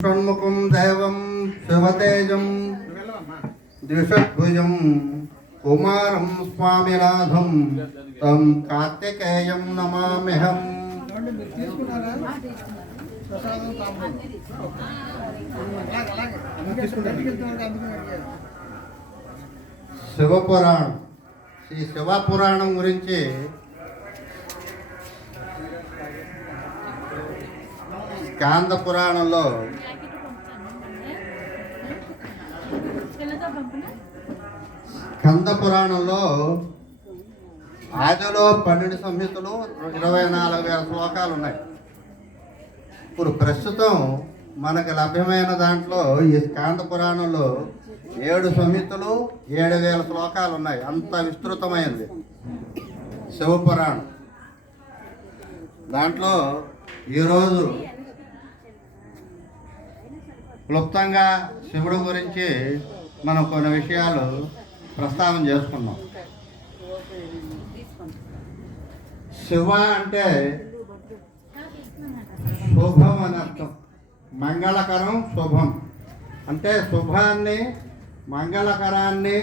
షణ్ముఖం దైవం శివతేజం ద్విషద్భుజం కుమారం స్వామినాథం తం కార్తికేయం నమామ్యహం. శివపురాణం ఈ శివపురాణం గురించి స్కాంద పురాణంలో స్కంద పురాణంలో ఆదిలో పన్నెండు సంహితలు ఇరవై నాలుగు వేల శ్లోకాలు ఉన్నాయి. ఇప్పుడు ప్రస్తుతం మనకు లభ్యమైన దాంట్లో ఈ స్కాంద పురాణంలో ఏడు సంహితలు ఏడు వేల శ్లోకాలు ఉన్నాయి. అంత విస్తృతమైనది శివపురాణం. దాంట్లో ఈరోజు క్లుప్తంగా శివుడు గురించి మనం కొన్ని విషయాలు ప్రస్తావన చేసుకున్నాం శివ అంటే శుభం అని అర్థం. మంగళకరం శుభం. అంటే శుభాన్ని మంగళకరాన్ని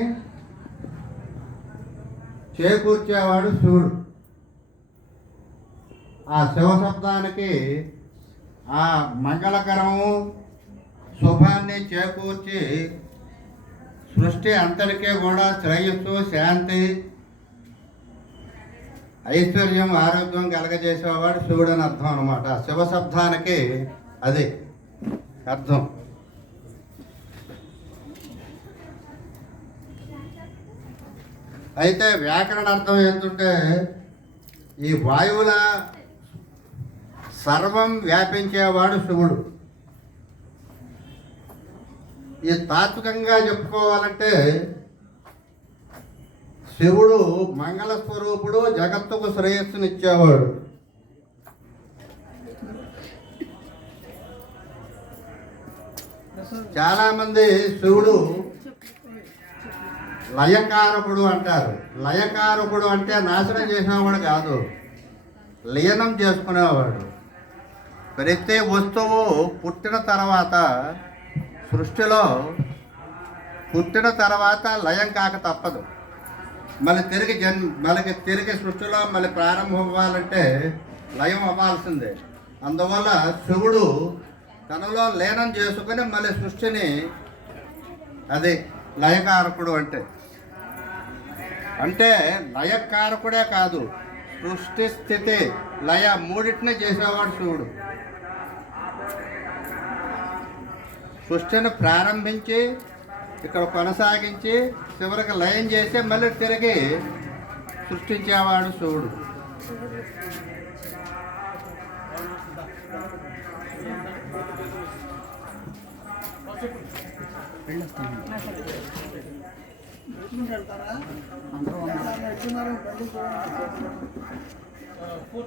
చేకూర్చేవాడు శివుడు. ఆ శివ శబ్దానికి ఆ మంగళకరము శుభాన్ని చేకూర్చి సృష్టి అంతటికే కూడా శ్రేయస్సు శాంతి ఐశ్వర్యం ఆరోగ్యం కలగజేసేవాడు శివుడు అని అర్థం అనమాట శివ శబ్దానికి అది అర్థం. అయితే వ్యాకరణ అర్థం ఏంటంటే ఈ వాయువుల సర్వం వ్యాపించేవాడు శివుడు. ఈ తాత్వికంగా చెప్పుకోవాలంటే శివుడు మంగళ స్వరూపుడు జగత్తుకు శ్రేయస్సునిచ్చేవాడు. చాలామంది శివుడు లయకారకుడు అంటారు. లయకారకుడు అంటే నాశనం చేసేవాడు కాదు. లీనం చేసుకునేవాడు. ప్రతి వస్తువు పుట్టిన తర్వాత సృష్టిలో పుట్టిన తర్వాత లయం కాక తప్పదు. మళ్ళీ తిరిగి జన్ మళ్ళీ తిరిగి సృష్టిలో మళ్ళీ ప్రారంభం అవ్వాలంటే లయం అవ్వాల్సిందే. అందువల్ల శివుడు తనలో లీనం చేసుకుని మళ్ళీ సృష్టిని అది లయకారకుడు అంటే. అంటే లయకారకుడే కాదు సృష్టి స్థితి లయ మూడింటిని చేసేవాడు శివుడు. సృష్టిని ప్రారంభించి ఇక్కడ కొనసాగించి చివరికి లయం చేసి మళ్ళీ తిరిగి సృష్టించేవాడు శివుడు. ఎత్తుకుంటూ